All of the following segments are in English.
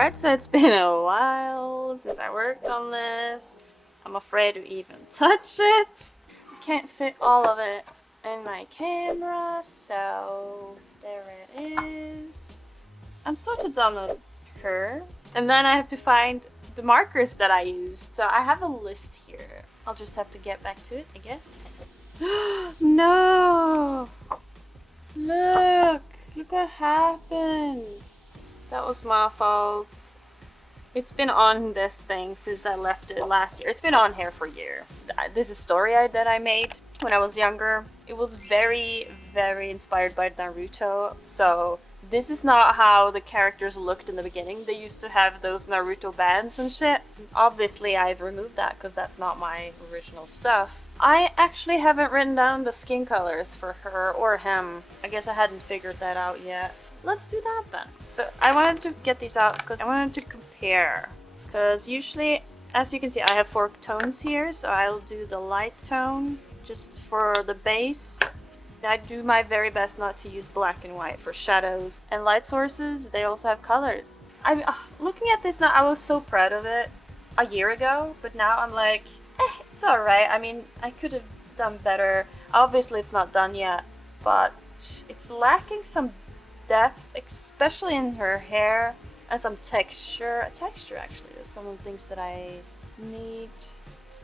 Alright, so it's been a while since I worked on this. I'm afraid to even touch it. I can't fit all of it in my camera, so there it is. I'm sort of done with her. And then I have to find the markers that I used. So I have a list here. I'll just have to get back to it, I guess. No! Look what happened. That was my fault. It's been on this thing since I left it last year. It's been on here for a year. This is a story that I made when I was younger. It was very, very inspired by Naruto. So this is not how the characters looked in the beginning. They used to have those Naruto bands and shit. Obviously I've removed that because that's not my original stuff. I actually haven't written down the skin colors for her or him. I guess I hadn't figured that out yet. Let's do that then. So I wanted to get these out because I wanted to compare. Because usually, as you can see, I have 4 tones here. So I'll do the light tone just for the base. I do my very best not to use black and white for shadows. And light sources, they also have colors. I'm looking at this now, I was so proud of it a year ago. But now I'm like, it's alright. I mean, I could have done better. Obviously it's not done yet. But it's lacking some depth, especially in her hair, and some texture. Texture actually is some of the things that I need.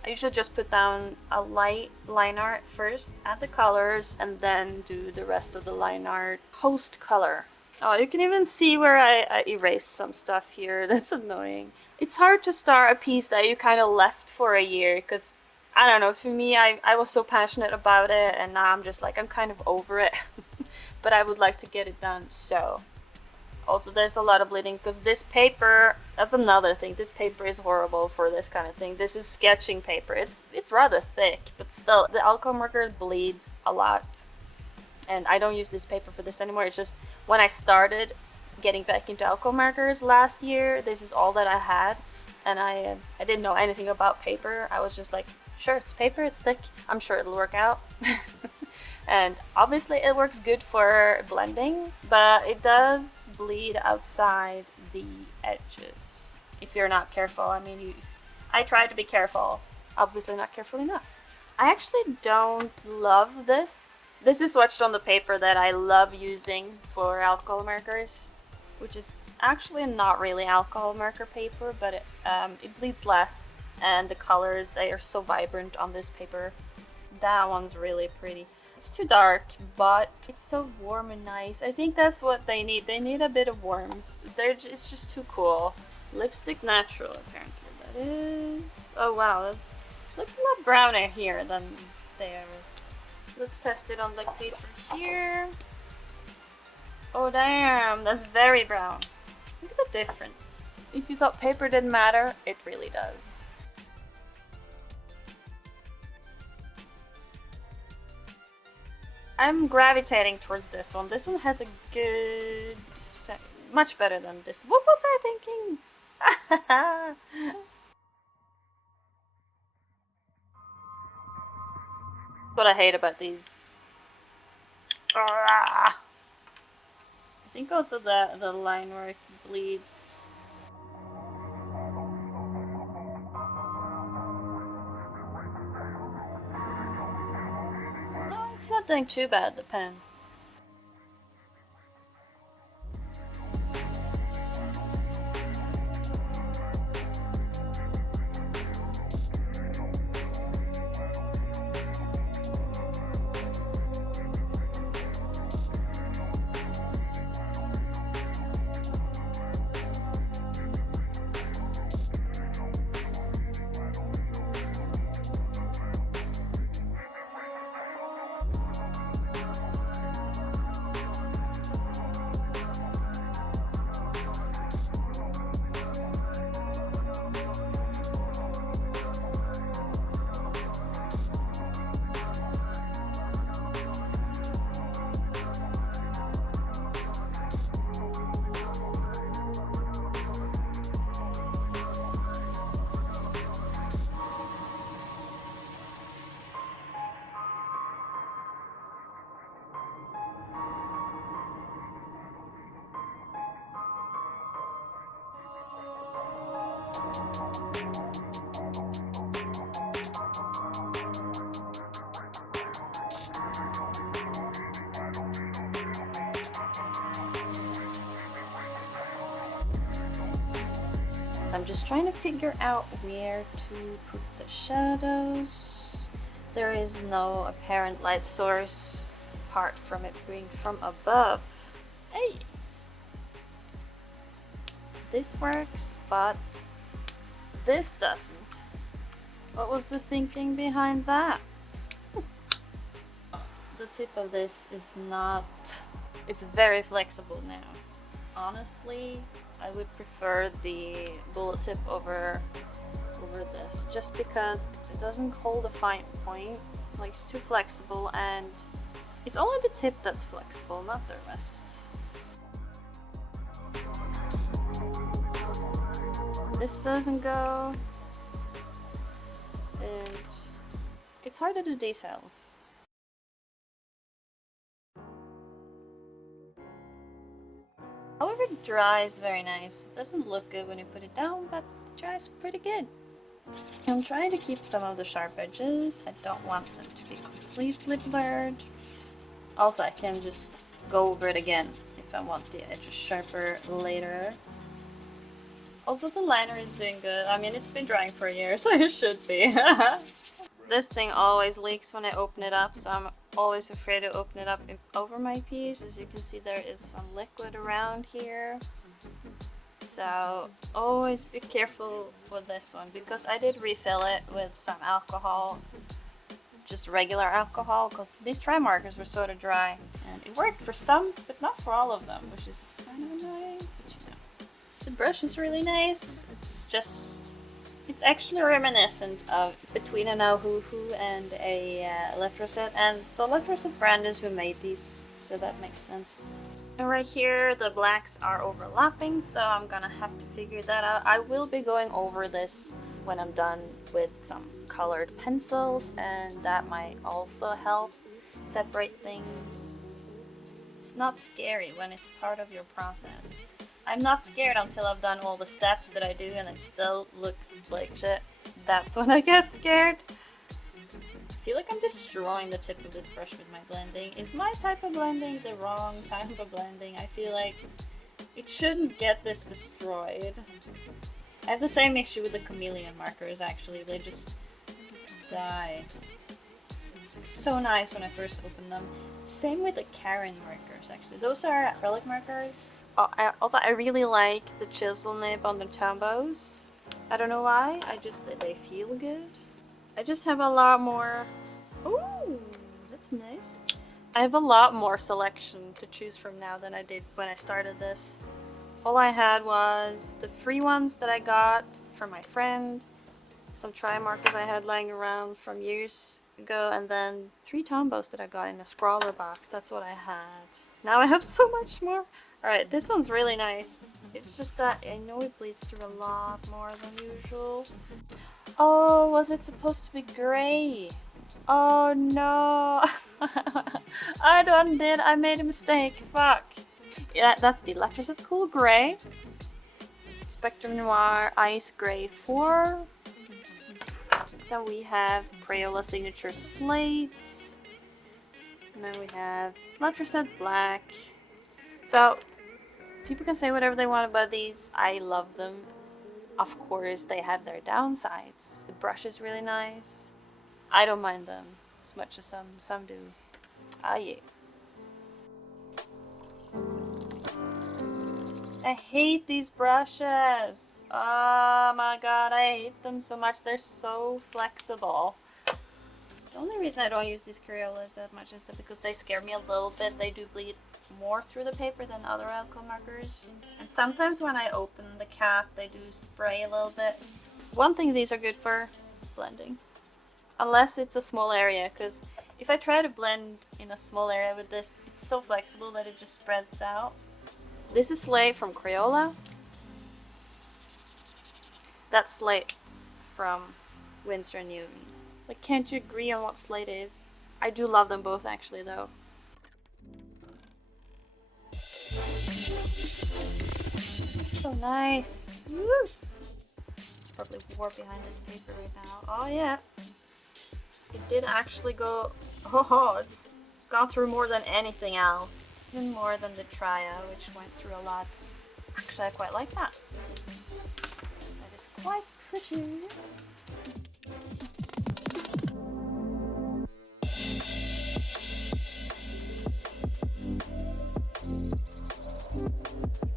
I usually just put down a light line art first, add the colors, and then do the rest of the line art post color. Oh, you can even see where I erased some stuff here. That's annoying. It's hard to start a piece that you kind of left for a year because, I don't know, for me, I was so passionate about it, and now I'm just like, I'm kind of over it. But I would like to get it done. So also there's a lot of bleeding because this paper, that's another thing, this paper is horrible for this kind of thing. This is sketching paper. It's rather thick, but still the alcohol marker bleeds a lot, and I don't use this paper for this anymore. It's just when I started getting back into alcohol markers last year, this is all that I had, and I didn't know anything about paper. I was just like, sure, it's paper, it's thick, I'm sure it'll work out. And obviously it works good for blending, but it does bleed outside the edges if you're not careful. I mean, I try to be careful, obviously not careful enough. I actually don't love this. This is swatched on the paper that I love using for alcohol markers, which is actually not really alcohol marker paper, but it bleeds less, and the colors, they are so vibrant on this paper. That one's really pretty. It's too dark, but it's so warm and nice. I think that's what they need. They need a bit of warmth. It's just too cool. Lipstick Natural, apparently that is. Oh wow, that looks a lot browner here than there. Let's test it on the paper here. Oh damn, that's very brown. Look at the difference. If you thought paper didn't matter, it really does. I'm gravitating towards this one. This one has a good... much better than this. What was I thinking? That's what I hate about these. I think also the line work bleeds. It's not doing too bad, the pen. I'm just trying to figure out where to put the shadows. There is no apparent light source apart from it being from above. Hey! This works, but this doesn't. What was the thinking behind that? The tip of this is not... It's very flexible now. Honestly, I would prefer the bullet tip over this, just because it doesn't hold a fine point. Like, it's too flexible, and it's only the tip that's flexible, not the rest. This doesn't go, and it's hard to do details. However, it dries very nice. It doesn't look good when you put it down, but it dries pretty good. I'm trying to keep some of the sharp edges. I don't want them to be completely blurred. Also, I can just go over it again if I want the edges sharper later. Also, the liner is doing good. I mean, it's been drying for a year, so it should be. This thing always leaks when I open it up, so I'm always afraid to open it up over my piece. As you can see, there is some liquid around here. So always be careful with this one, because I did refill it with some alcohol, just regular alcohol, because these try markers were sort of dry. And it worked for some, but not for all of them, which is kind of annoying. But you know, the brush is really nice. It's actually reminiscent of between an Ohuhu and a Electroset, and the Electroset brand is who made these, so that makes sense. And right here, the blacks are overlapping, so I'm gonna have to figure that out. I will be going over this when I'm done with some colored pencils, and that might also help separate things. It's not scary when it's part of your process. I'm not scared until I've done all the steps that I do and it still looks like shit. That's when I get scared. I feel like I'm destroying the tip of this brush with my blending. Is my type of blending the wrong type of blending? I feel like it shouldn't get this destroyed. I have the same issue with the chameleon markers actually. They just die. So nice when I first opened them. Same with the Karen markers actually. Those are acrylic markers. Oh, I really like the chisel nib on the Tombos. I don't know why, they feel good. I just have a lot more... Ooh, that's nice. I have a lot more selection to choose from now than I did when I started this. All I had was the free ones that I got from my friend, some try markers I had lying around from years ago, and then 3 Tombos that I got in a scrawler box. That's what I had. Now I have so much more. Alright, this one's really nice. It's just that I know it bleeds through a lot more than usual. Oh, was it supposed to be gray? Oh no! I made a mistake. Fuck. Yeah, that's the Electroset Cool Gray. Spectrum Noir Ice Gray 4. Then we have Crayola Signature Slate. And then we have Electroset Black. So, people can say whatever they want about these. I love them. Of course, they have their downsides. The brush is really nice. I don't mind them as much as some do. Ah, yeah. I hate these brushes. Oh my god, I hate them so much. They're so flexible. The only reason I don't use these Crayolas that much is that because they scare me a little bit. They do bleed more through the paper than other alcohol markers. And sometimes when I open the cap, they do spray a little bit. One thing these are good for, blending. Unless it's a small area, because if I try to blend in a small area with this, it's so flexible that it just spreads out. This is Slate from Crayola. That's Slate from Winsor & Newton. Like, can't you agree on what Slate is? I do love them both actually though. So nice. Woo! probably war behind this paper right now. Oh yeah. It did actually go... Oh, it's gone through more than anything else. Even more than the Tria, which went through a lot. Actually, I quite like that. That is quite pretty.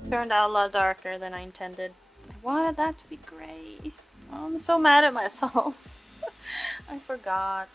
Turned out a lot darker than I intended. I wanted that to be grey. Oh, I'm so mad at myself. I forgot.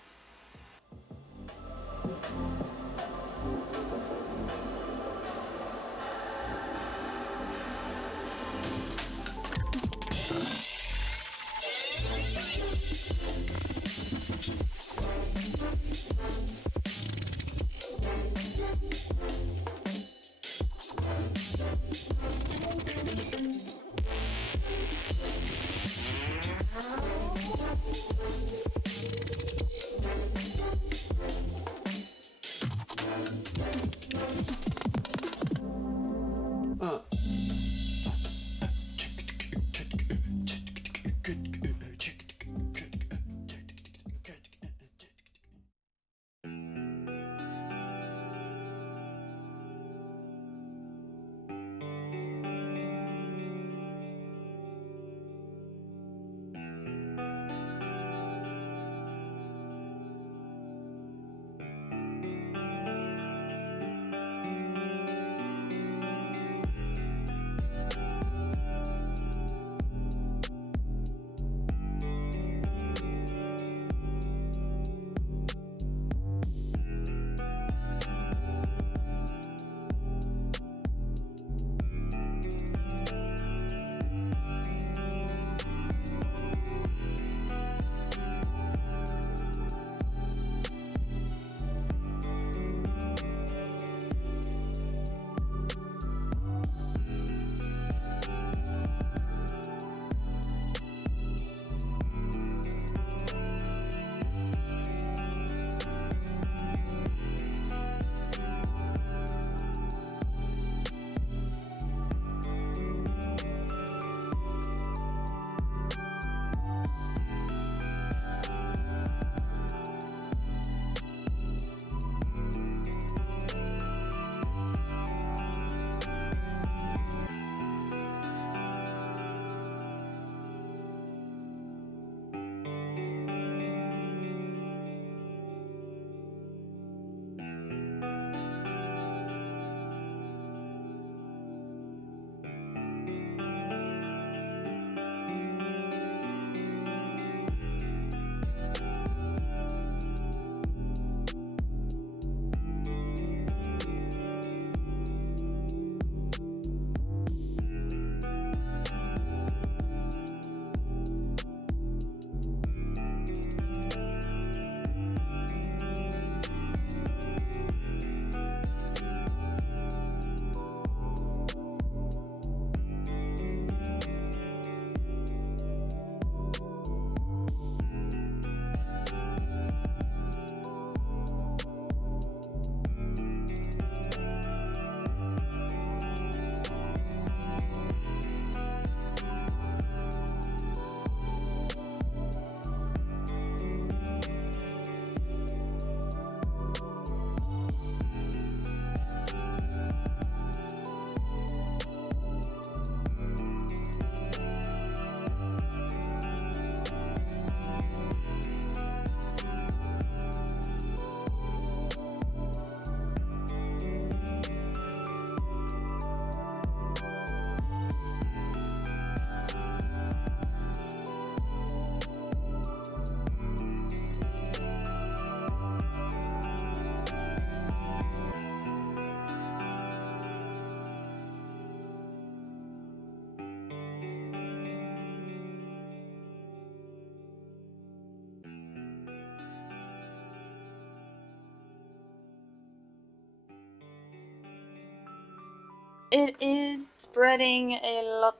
It is spreading a lot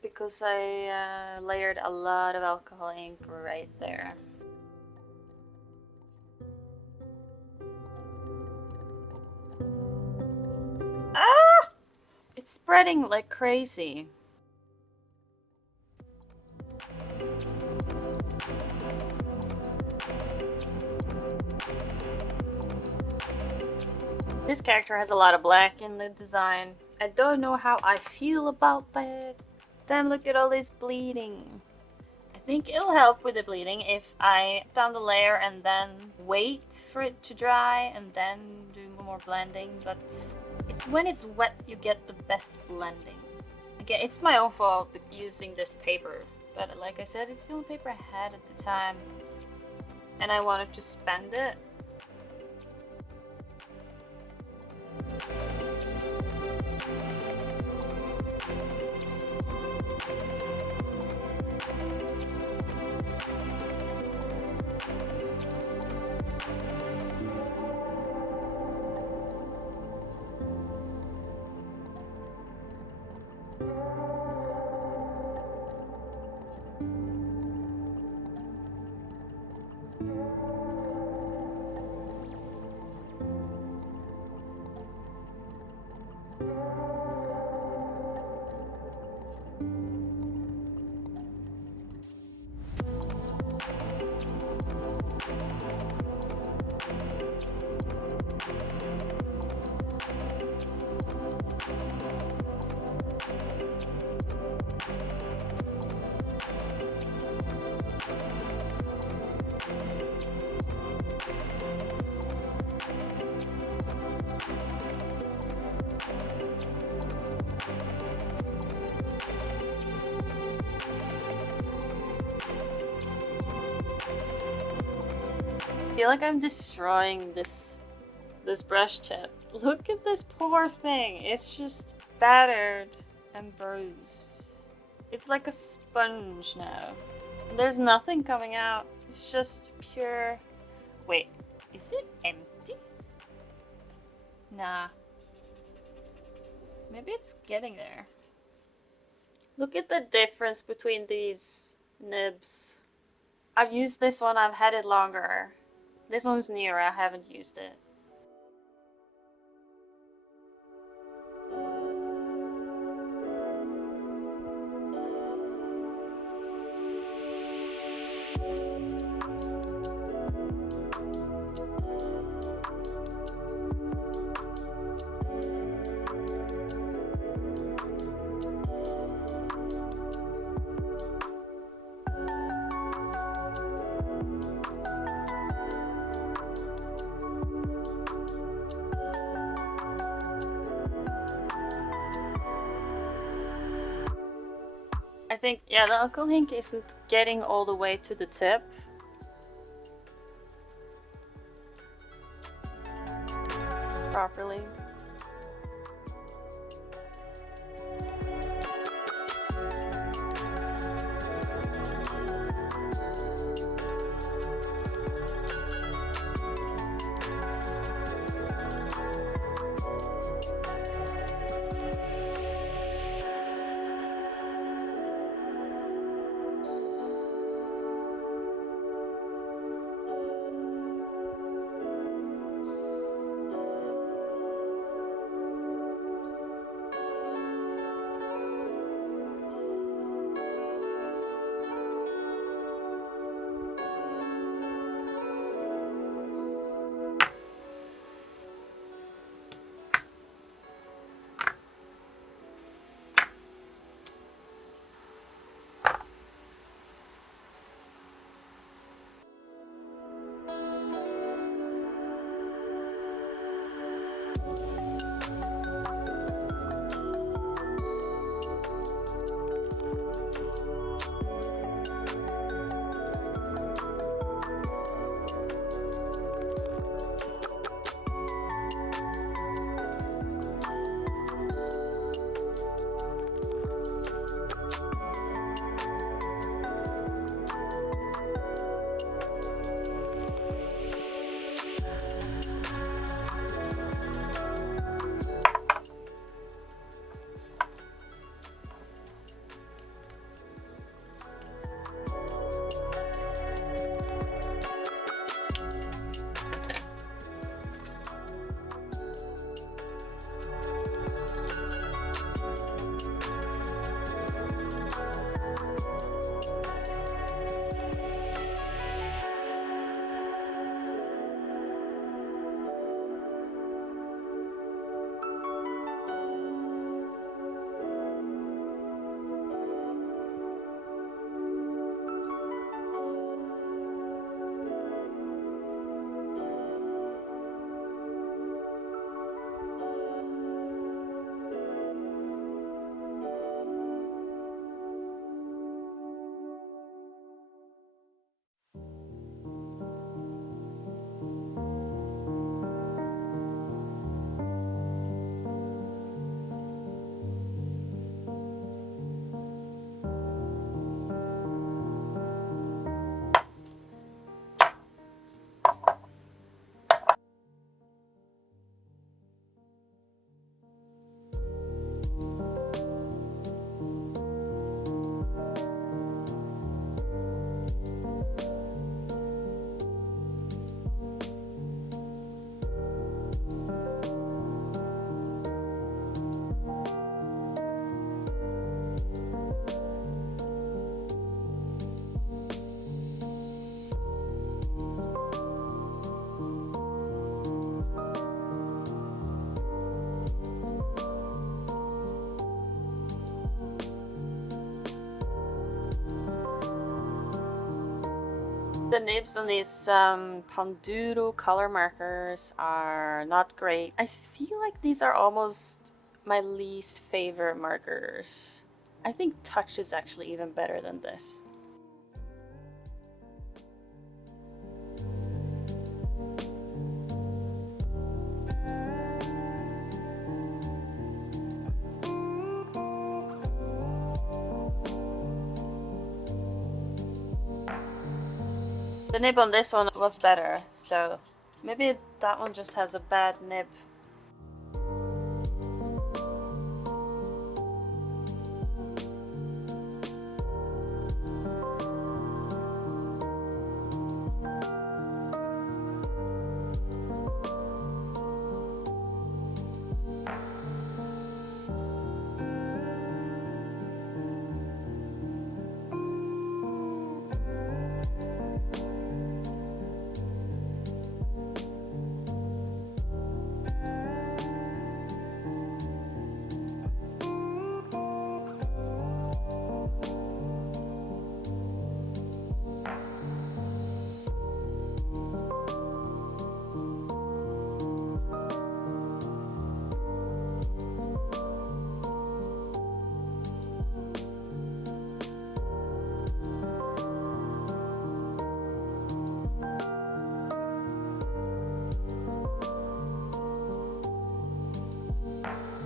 because I layered a lot of alcohol ink right there. Ah! It's spreading like crazy. This character has a lot of black in the design. I don't know how I feel about that. Damn, look at all this bleeding. I think it'll help with the bleeding if I put down the layer and then wait for it to dry and then do more blending, but it's when it's wet you get the best blending. Again, it's my own fault using this paper, but like I said, it's the only paper I had at the time, and I wanted to spend it. I feel like I'm destroying this brush tip. Look at this poor thing. It's just battered and bruised. It's like a sponge now. There's nothing coming out. It's just pure... Wait, is it empty? Nah. Maybe it's getting there. Look at the difference between these nibs. I've used this one, I've had it longer. This one's newer, I haven't used it. I think, yeah, the alcohol ink isn't getting all the way to the tip. Properly. The nibs on these Panduro color markers are not great. I feel like these are almost my least favorite markers. I think Touch is actually even better than this. The nib on this one was better, so maybe that one just has a bad nib.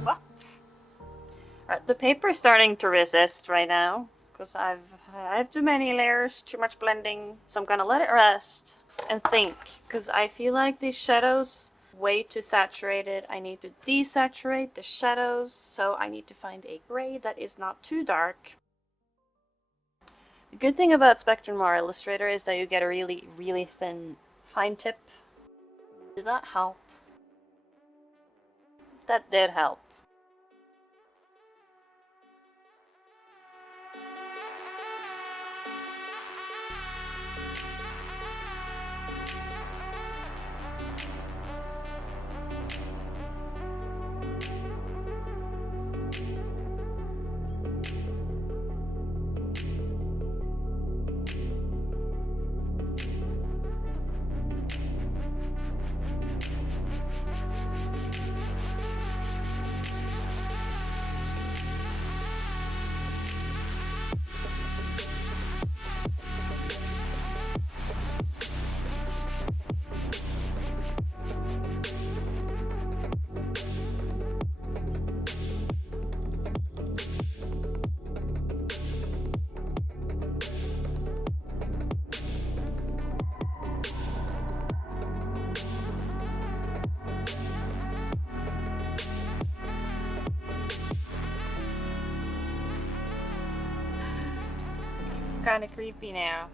What? Alright, the paper is starting to resist right now because I have too many layers, too much blending. So I'm gonna let it rest and think, because I feel like these shadows way too saturated. I need to desaturate the shadows, so I need to find a gray that is not too dark. The good thing about Spectrum or Illustrator is that you get a really, really thin fine tip. Did that help? That did help. Kind of creepy now.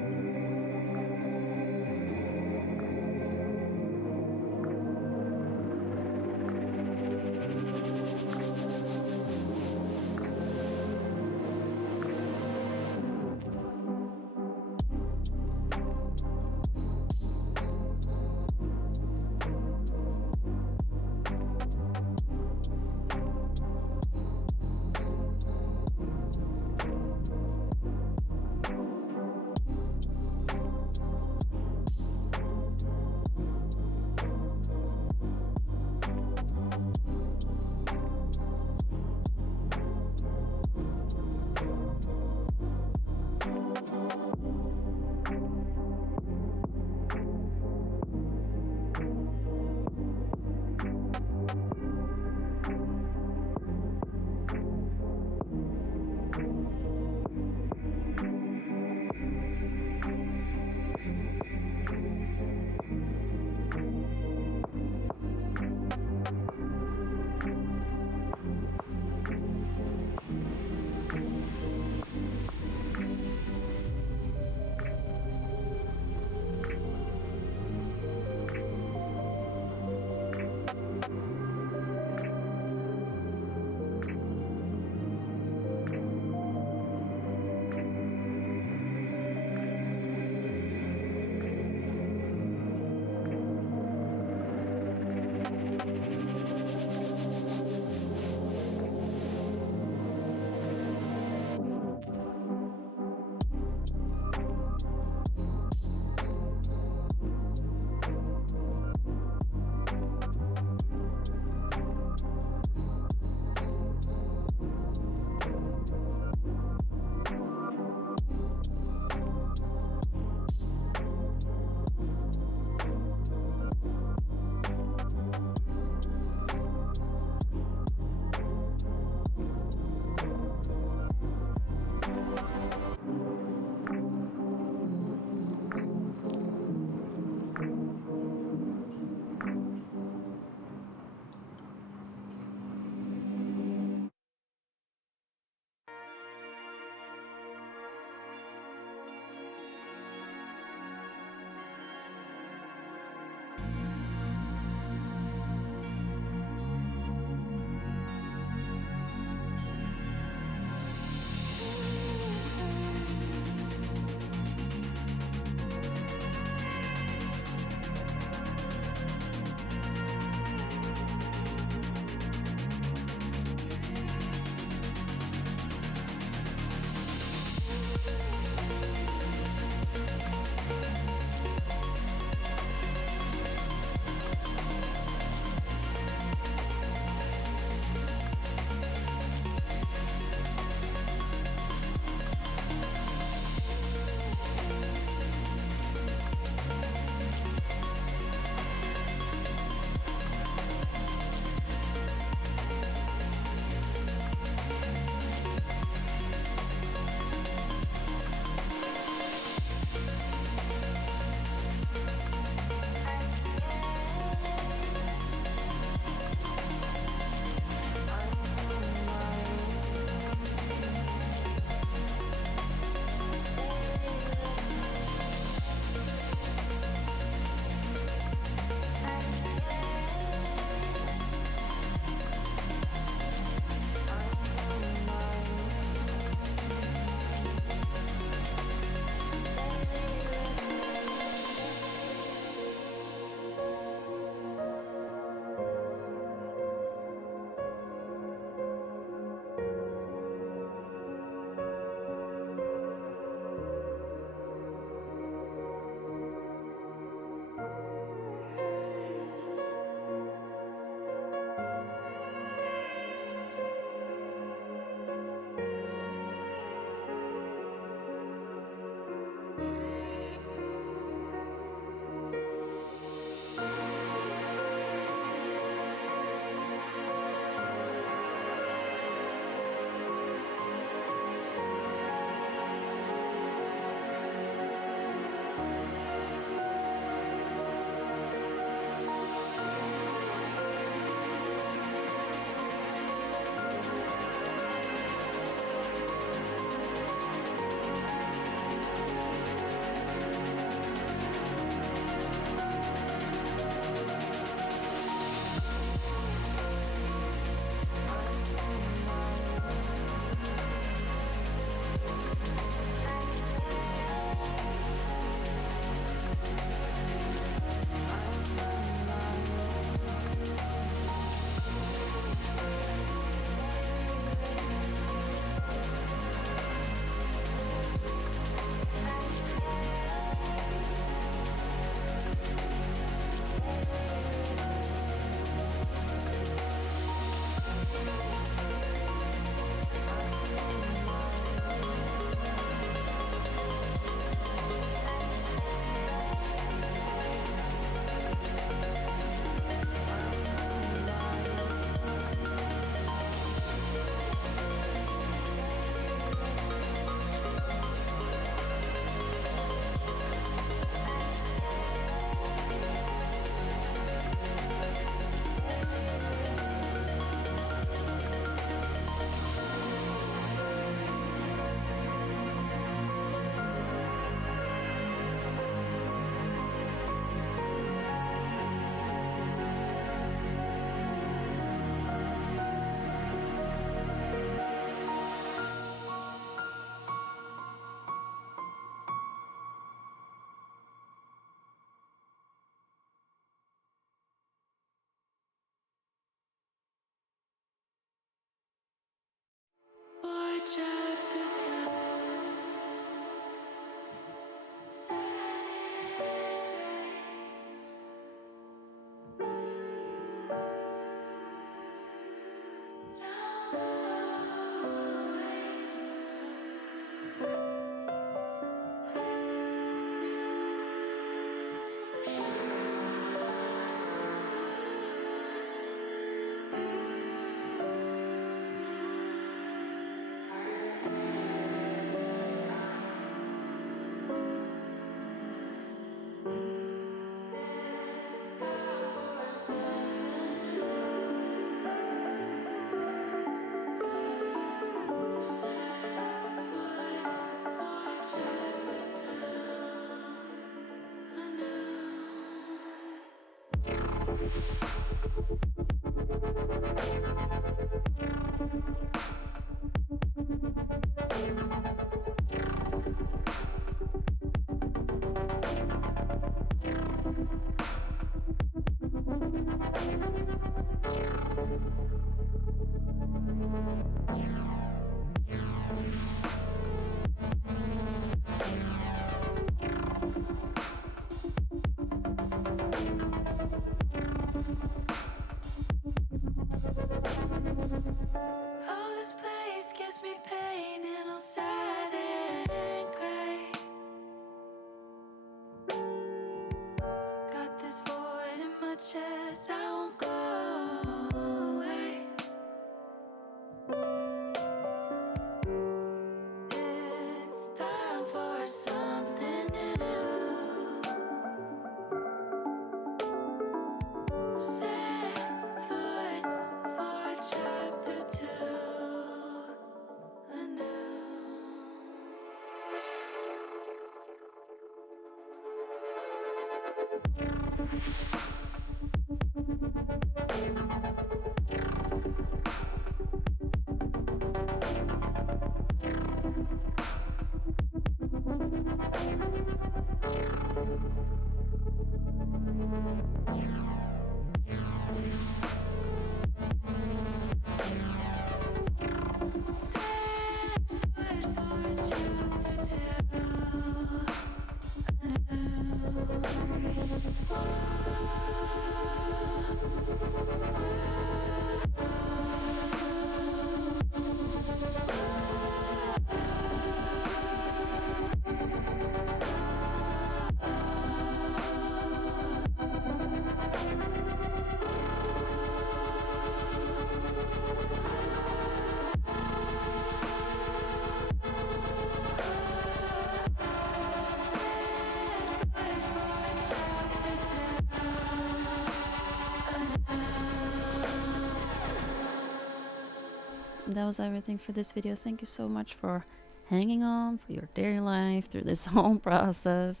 That was everything for this video. Thank you so much for hanging on, for your daily life through this whole process.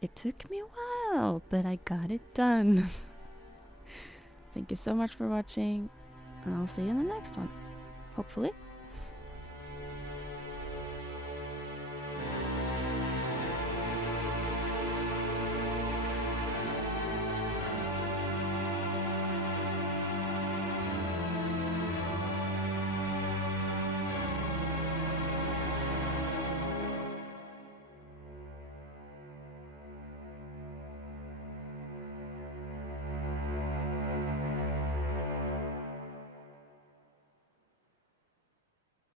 It took me a while, but I got it done. Thank you so much for watching, and I'll see you in the next one, hopefully.